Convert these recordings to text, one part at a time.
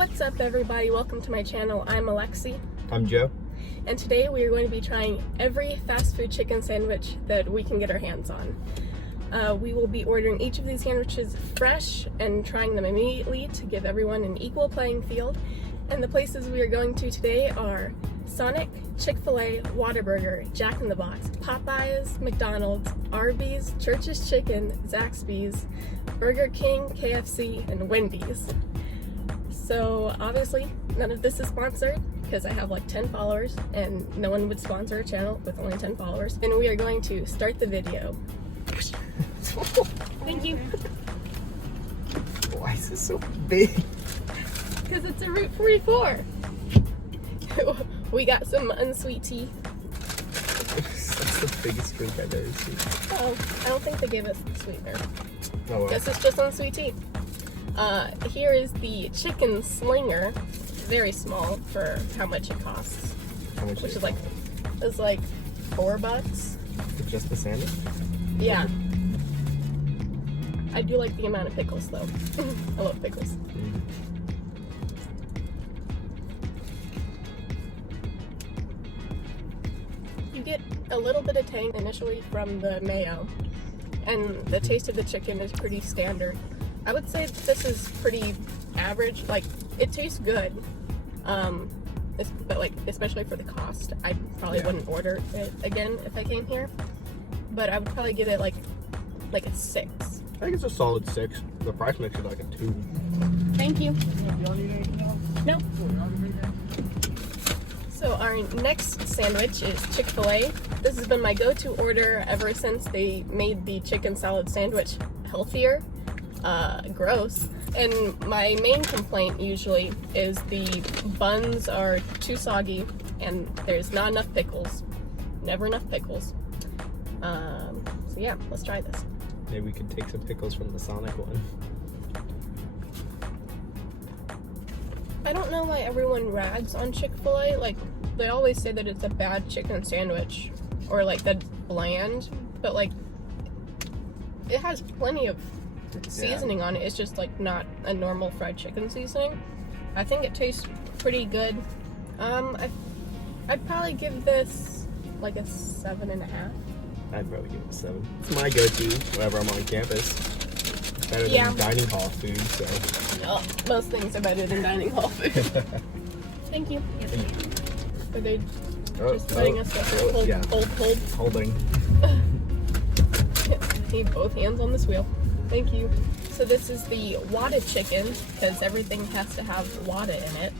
What's up, everybody? Welcome to my channel. I'm Alexi. I'm Joe. And today we are going to be trying every fast food chicken sandwich that we can get our hands on. We will be ordering each of these sandwiches fresh and trying them immediately to give everyone an equal playing field. And the places we are going to today are Sonic, Chick-fil-A, Whataburger, Jack in the Box, Popeyes, McDonald's, Arby's, Church's Chicken, Zaxby's, Burger King, KFC, and Wendy's. So obviously none of this is sponsored because I have like 10 followers and no one would sponsor a channel with only 10 followers. And we are going to start the video. Thank you. Why is this so big? Because it's a Route 44. We got some unsweet tea. That's the biggest drink I've ever seen. Oh, I don't think they gave us the sweetener. Oh, wow. Guess it's just unsweet tea. Here is the chicken slinger. Very small for how much it costs. How much Which is is like, it's like $4. Just the sandwich? Yeah. I do like the amount of pickles though. I love pickles. You get a little bit of tang initially from the mayo, and the taste of the chicken is pretty standard. I would say that this is pretty average. Like, it tastes good, but like, especially for the cost, I probably wouldn't order it again if I came here. But I would probably give it like a 6. I think it's a solid 6. The price makes it like a 2. Thank you. No. So our next sandwich is Chick-fil-A. This has been my go-to order ever since they made the chicken salad sandwich healthier. Gross. And my main complaint usually is the buns are too soggy and there's not enough pickles. Never enough pickles. So yeah, let's try this. Maybe we could take some pickles from the Sonic one. I don't know why everyone rags on Chick-fil-A. Like, they always say that it's a bad chicken sandwich or like that it's bland, but like it has plenty of seasoning on it. It's just like not a normal fried chicken seasoning. I think it tastes pretty good. I'd probably give this like a 7.5. I'd probably give it a 7. It's my go-to whenever I'm on campus. Better than dining hall food, so. Oh, most things are better than dining hall food. Thank you. Are they just letting us hold? Holding. Need both hands on this wheel. Thank you. So this is the Whata chicken, because everything has to have Whata in it.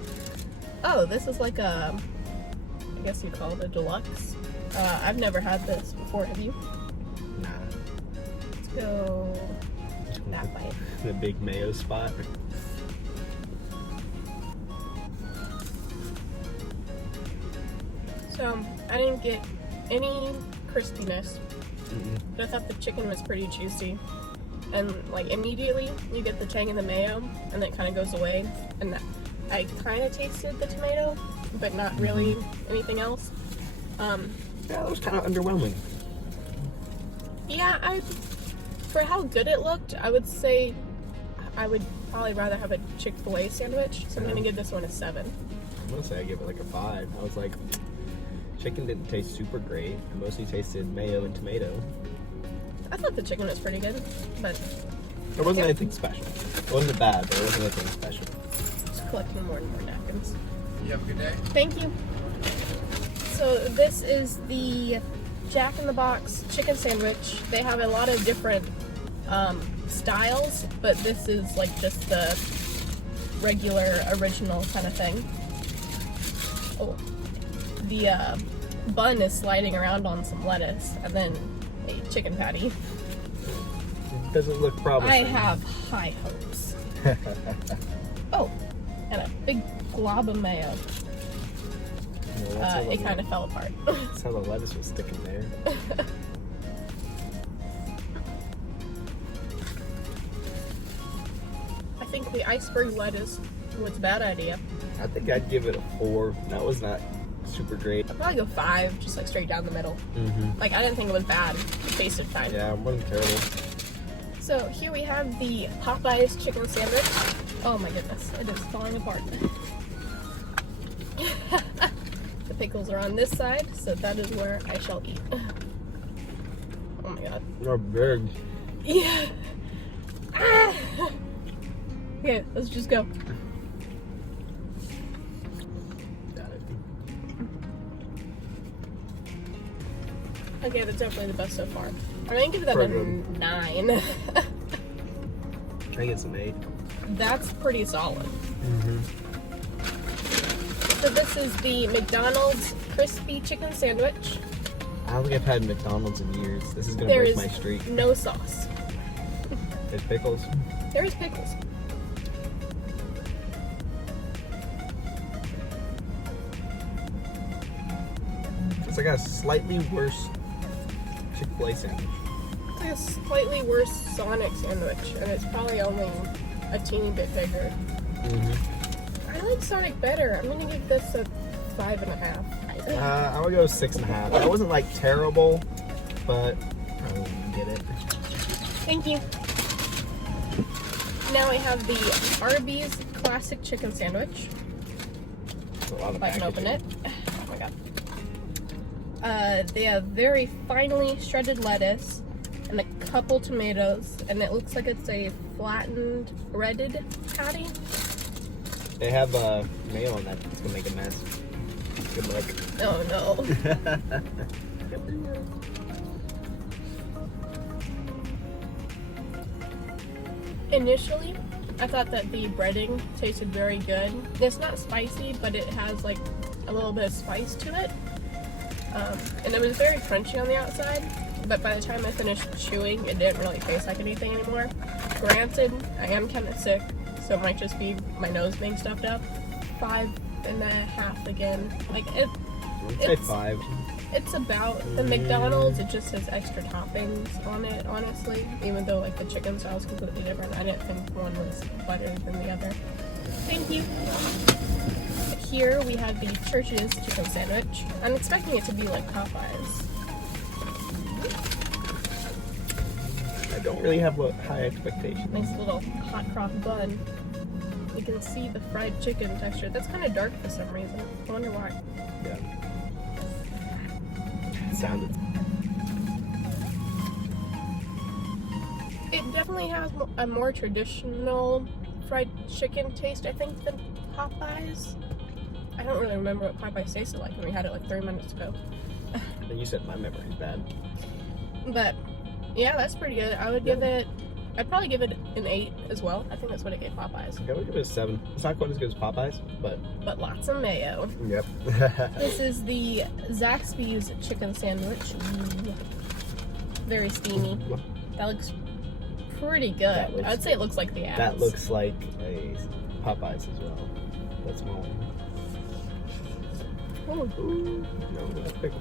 Oh, this is like a, I guess you call it a deluxe. I've never had this before, have you? Nah. Let's go that way. The big mayo spot. So, I didn't get any crispiness, but I thought the chicken was pretty juicy. And like immediately you get the tang in the mayo and then it kind of goes away, and I kind of tasted the tomato but not really anything else. Yeah, that was kind of underwhelming. Yeah, for how good it looked, I would say I would probably rather have a Chick-fil-A sandwich, so I'm gonna give this one a 7. I'm gonna say I give it like a 5. I was like, chicken didn't taste super great. It mostly tasted mayo and tomato. I thought the chicken was pretty good, but there wasn't anything special. It wasn't bad, but there wasn't anything special. Just collecting more and more napkins. You have a good day. Thank you. So this is the Jack in the Box chicken sandwich. They have a lot of different styles, but this is like just the regular original kind of thing. Oh, the bun is sliding around on some lettuce and then a chicken patty. It doesn't look promising. I have high hopes. Oh, and a big glob of mayo. Well, it kind of fell apart. That's how the lettuce was sticking there. I think the iceberg lettuce was a bad idea. I think I'd give it a 4. That was not super great. I'd probably go 5, just like straight down the middle. Like, I didn't think it was bad. It tasted fine. Yeah, it wasn't terrible. So here we have the Popeyes chicken sandwich. Oh my goodness, it is falling apart. The pickles are on this side, so that is where I shall eat. Oh my god. They're big. Yeah. Ah! Okay, let's just go. Got it. Okay, that's definitely the best so far. I'm gonna give that a 9. I get some 8. That's pretty solid. Mm-hmm. So this is the McDonald's crispy chicken sandwich. I don't think I've had McDonald's in years. This is gonna There break is my streak. no sauce. There's pickles. There is pickles. It's like a slightly worse Chick-fil-A sandwich. It's like a slightly worse Sonic sandwich, and it's probably only a teeny bit bigger. Mm-hmm. I like Sonic better. I'm gonna give this a 5.5. I would go 6.5. That wasn't like terrible, but I don't get it. Thank you. Now I have the Arby's classic chicken sandwich. It's a lot of If I can open it. packaging. Oh my god. They have very finely shredded lettuce and a couple tomatoes, and it looks like it's a flattened, breaded patty. They have mayo on that. It's gonna make a mess. Good luck. Oh no. Initially, I thought that the breading tasted very good. It's not spicy, but it has like a little bit of spice to it. And it was very crunchy on the outside, but by the time I finished chewing, it didn't really taste like anything anymore. Granted, I am kind of sick, so it might just be my nose being stuffed up. 5.5 again. Like Let's say 5. it's about the McDonald's. It just has extra toppings on it, honestly. Even though like the chicken style is completely different. I didn't think one was better than the other. Thank you. Here we have the Church's chicken sandwich. I'm expecting it to be like Popeyes. I don't really have high expectations. Nice little hot cross bun. You can see the fried chicken texture. That's kind of dark for some reason. I wonder why. Yeah. It sounded. It definitely has a more traditional fried chicken taste, I think, than Popeyes. I don't really remember what Popeyes tasted like when we had it like 3 minutes ago. And you said my memory's bad. But yeah, that's pretty good. I would give it, I'd probably give it an 8 as well. I think that's what it gave Popeyes. I would give it a 7. It's not quite as good as Popeyes, but lots of mayo. Yep. This is the Zaxby's chicken sandwich. Ooh. Very steamy. That looks pretty good. I'd say it looks like the ads. That looks like a Popeyes as well. That's smaller. Ooh. Ooh. No, that's pickle.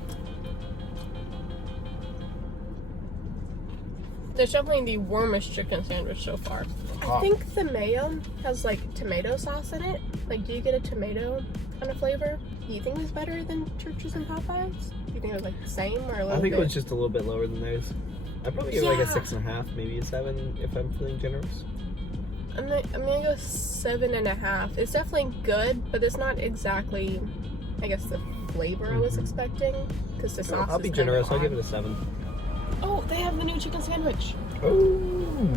There's definitely the warmest chicken sandwich so far. I think the mayo has like tomato sauce in it. Like, do you get a tomato kind of flavor? Do you think it's better than Church's and Popeyes? Do you think it was like the same or a little I think bit? it was just a little bit lower than theirs. I'd probably give it like a 6.5, maybe a 7 if I'm feeling generous. I'm gonna go 7.5. It's definitely good, but it's not exactly, I guess, the flavor I was expecting. Because the sauce I'll be generous. I'll give it a 7. Oh, they have the new chicken sandwich. Oh,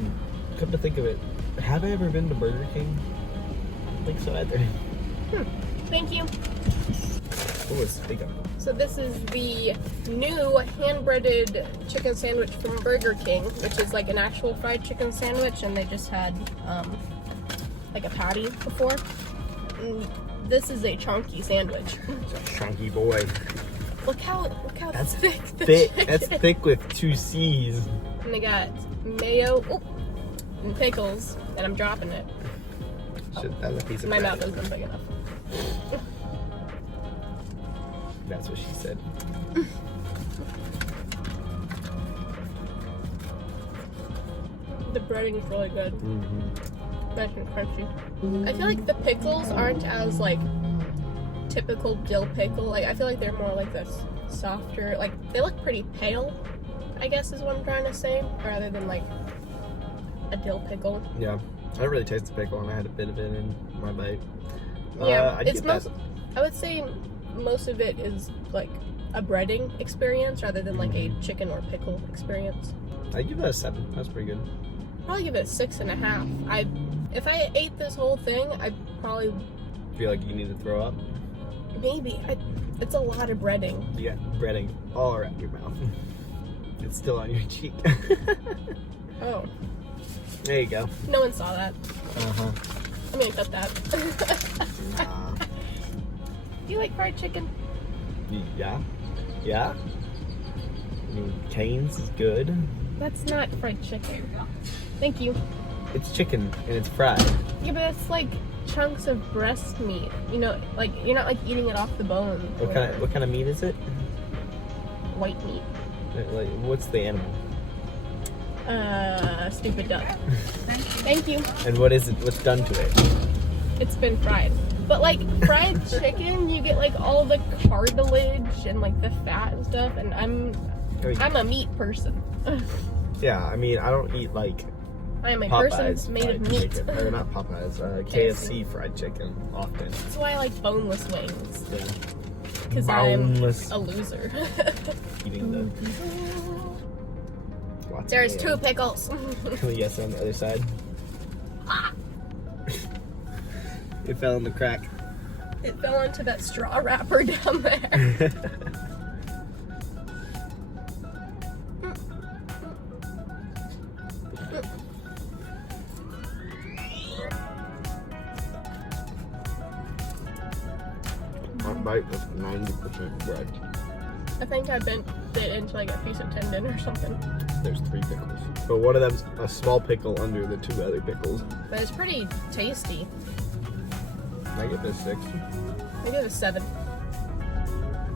come to think of it, have I ever been to Burger King? I don't think so either. Thank you. Oh, it's big. So this is the new hand-breaded chicken sandwich from Burger King, which is like an actual fried chicken sandwich, and they just had like a patty before. This is a chunky sandwich. It's a chunky boy. Look how That's thick the thick. chicken That's thick with 2 C's. And they got mayo and pickles, and I'm dropping it. Shit, that's a piece of My bread. mouth isn't big enough. That's what she said. The breading is really good. Mm-hmm. Nice and crunchy. I feel like the pickles aren't as like typical dill pickle. Like, I feel like they're more like this softer. Like, they look pretty pale, I guess is what I'm trying to say, rather than like a dill pickle. Yeah, I didn't really taste the pickle, and I had a bit of it in my bite. Yeah, I'd give that. I would say most of it is like a breading experience rather than like a chicken or pickle experience. I'd give that a 7. That's pretty good. Probably give it a 6.5. If I ate this whole thing, I'd probably Feel like you need to throw up? maybe. It's a lot of breading. You got breading all around your mouth. It's still on your cheek. Oh, There you go. no one saw that. Uh-huh. I'm gonna cut that. Nah. Do you like fried chicken? Yeah. Yeah? I mean, Cane's is good. That's not fried chicken. Thank you. It's chicken and it's fried. Yeah, but it's like chunks of breast meat. You know, like you're not like eating it off the bone. What kind of meat is it? White meat. Like, what's the animal? Stupid duck. Thank you. And what is it? What's done to it? It's been fried. But like fried chicken, you get like all the cartilage and like the fat and stuff. And I'm a meat person. Yeah, I mean, I don't eat like I am a Popeyes person made of fried meat. chicken. Or not Popeyes, KFC fried chicken often. That's why I like boneless wings. Yeah. Because I'm Boneless. a loser. Eating the. Lots There's of 2 pickles. Yes, on the other side. It fell in the crack. It fell into that straw wrapper down there. My bite was 90% bread. I think I bit into like a piece of tendon or something. There's 3 pickles. But one of them's a small pickle under the 2 other pickles. But it's pretty tasty. I give this 6. I give it a 7.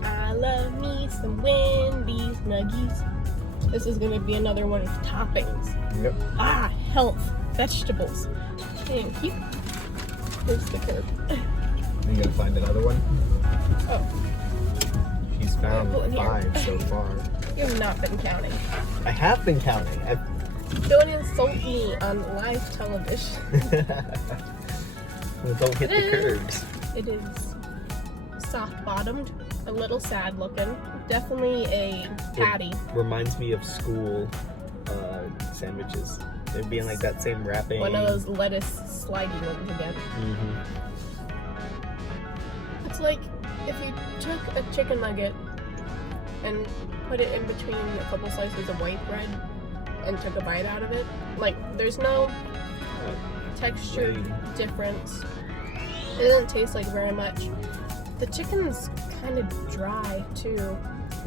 I love me some Wendy's nuggies. This is gonna be another one of toppings. Yep. Health. Vegetables. Thank you. Here's the curb. You gotta find another one. Oh, She's found Well, here. 5 so far. you have not been counting. I have been counting. Don't insult me on live television. Well, don't hit the curbs. It is soft-bottomed, a little sad looking. Definitely a patty. Reminds me of school sandwiches. They'd be in like that same wrapping. One of those lettuce slidey ones again. Mm-hmm. It's like if you took a chicken nugget and put it in between a couple slices of white bread and took a bite out of it. Like, there's no texture difference. It doesn't taste like very much. The chicken's kind of dry too.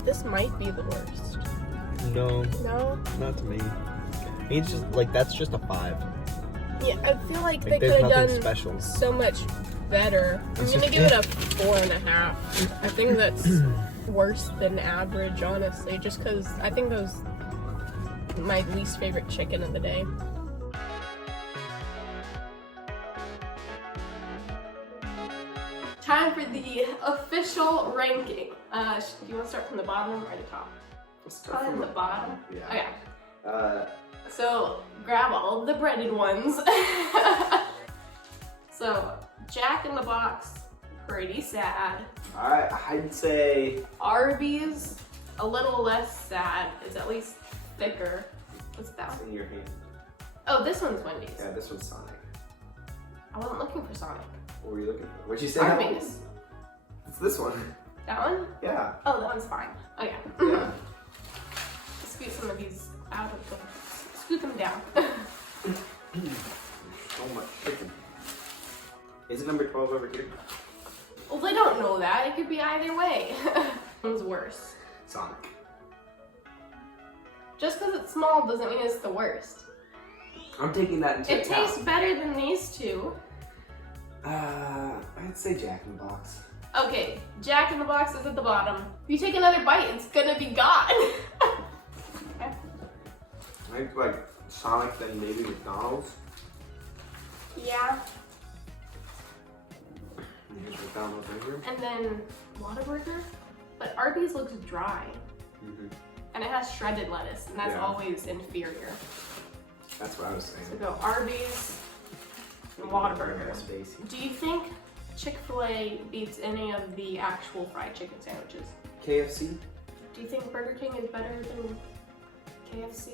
This might be the worst. No, No? not to me. It's just like that's just a 5. Yeah, I feel like they there's could have nothing done special. so much better. I'm It's gonna just- give it a 4.5. I think that's worse than average, honestly, just because I think that was my least favorite chicken of the day. Time for the official ranking. Do you want to start from the bottom or the top? Probably from the bottom. Yeah. Okay. So grab all of the breaded ones. So Jack in the Box, pretty sad. Alright, I'd say Arby's, a little less sad. It's at least thicker. What's that? in your hand. Oh, this one's Wendy's. Yeah, this one's Sonic. I wasn't looking for Sonic. What were you looking for? What'd you say? Arby's. It's this one. That one? Yeah. Oh, that one's fine. Okay. Yeah. Scoot some of these out of the... Scoot them down. So much chicken. Is it number 12 over here? Well, they don't know that. It could be either way. One's worse. Sonic. Just because it's small doesn't mean it's the worst. I'm taking that into It account. tastes better than these two. I'd say Jack in the Box. Okay, Jack in the Box is at the bottom. If you take another bite, it's gonna be gone. Okay. I think like Sonic, then maybe McDonald's. Yeah, Here's McDonald's right here. and then Whataburger. But Arby's looks dry. Mm-hmm. And it has shredded lettuce, and that's Yeah. always inferior. That's what I was saying. So go Arby's and Whataburger. Spacey. Do you think Chick-fil-A beats any of the actual fried chicken sandwiches? KFC? Do you think Burger King is better than KFC?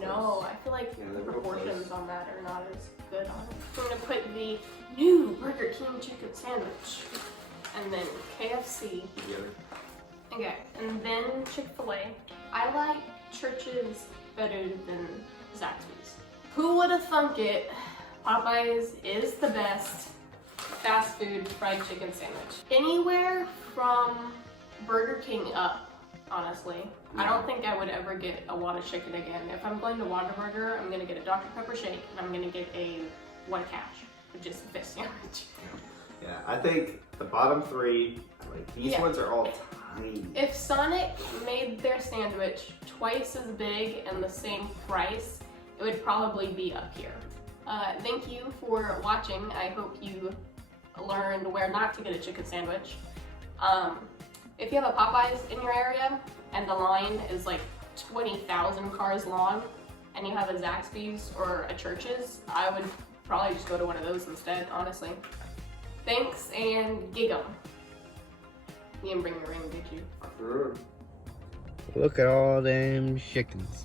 No, I feel like the proportions on that are not as good on it. I'm gonna put the new Burger King chicken sandwich and then KFC. Together. Okay, and then Chick-fil-A. I like Church's better than Zaxby's. Who would have thunk it? Popeyes is the best fast food fried chicken sandwich. Anywhere from Burger King up, honestly. I don't think I would ever get a Whata chicken again. If I'm going to Whataburger, I'm gonna get a Dr. Pepper shake and I'm gonna get a What Cash, which is the best sandwich. Yeah, I think the bottom three, like these ones are all tiny. If Sonic made their sandwich twice as big and the same price, it would probably be up here. Thank you for watching. I hope you learned where not to get a chicken sandwich. If you have a Popeyes in your area and the line is like 20,000 cars long and you have a Zaxby's or a Church's, I would probably just go to one of those instead, honestly. Thanks and gig 'em. You didn't bring your ring, did you? Look at all them chickens.